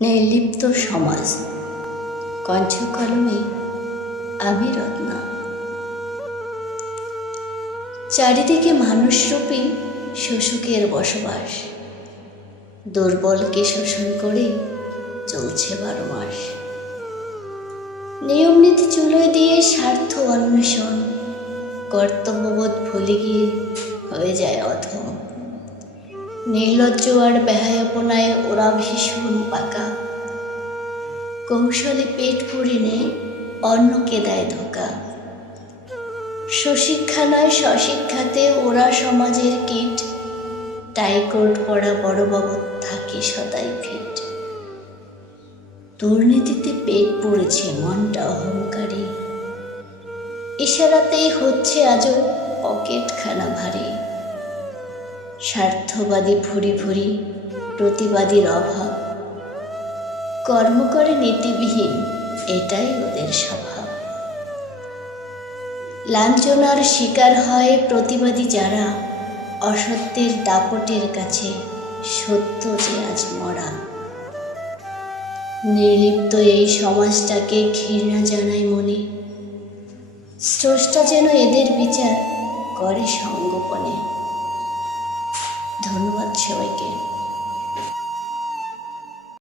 নির্লিপ্ত সমাজ। কঞ্চ কলমে আমি রত্না। চারিদিকে মানুষরূপী শোষকের বসবাস। দুর্বলকে শোষণ করে চলছে 12 মাস। নিয়মনীতি চুলোয় দিয়ে স্বার্থ অন্বেষণ, কর্তব্যবোধ ভুলে গিয়ে হয়ে যায় অধম। নির্লজ্জ আর বেহায়াপনায় ওরা ভীষণ পাকা। কৌশলে পেট পুড়িনে অন্যকে দেয় ধোকা। সুশিক্ষা নয় স্বশিক্ষাতে ওরা সমাজের কীট। টাইকোট পড়া বড় বাবদ থাকে সদাই ফিট। দুর্নীতিতে পেট পড়েছে মনটা অহংকারী। ইশারাতেই হচ্ছে আজও পকেটখানা ভারী। স্বার্থবাদী ভুরি ভুরি, প্রতিবাদীর অভাব। কর্ম করে নীতিবিহীন, এটাই ওদের স্বভাব। লাঞ্ছনার শিকার হয় প্রতিবাদী যারা, অসত্যের দাপটের কাছে সত্য যে আজ মরা। নির্লিপ্ত এই সমাজটাকে ঘৃণা জানায় মনে। স্রষ্টা যেন এদের বিচার করে সঙ্গোপনে। ধন্যবাদ সবাইকে।